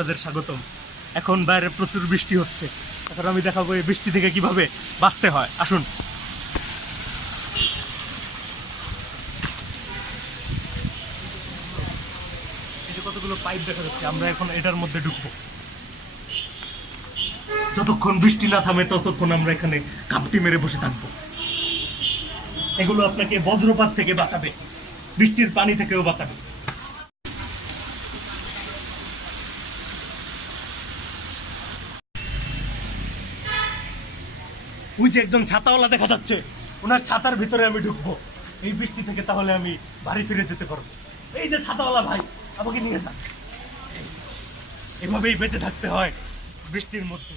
আপনাদের স্বাগতম। এখন বাইরে প্রচুর বৃষ্টি হচ্ছে, এখন আমি দেখাবো এই বৃষ্টি থেকে কিভাবে বাঁচতে হয়। আসুন। এই যে কতগুলো পাইপ দেখা যাচ্ছে, আমরা এখন এটার মধ্যে ঢুকবো। যতক্ষণ বৃষ্টি না থামে ততক্ষণ আমরা এখানে ঘাপটি মেরে বসে থাকবো। এগুলো আপনাকে বজ্রপাত থেকে বাঁচাবে, বৃষ্টির পানি থেকেও বাঁচাবে। ওই যে একজন ছাতাওয়ালা দেখা যাচ্ছে, ওনার ছাতার ভিতরে আমি ঢুকবো এই বৃষ্টি থেকে, তাহলে আমি বাড়ি ফিরে যেতে পারবো। এই যে ছাতাওয়ালা ভাই, আমাকে নিয়ে যান। এভাবেই বেঁচে থাকতে হয় বৃষ্টির মধ্যে।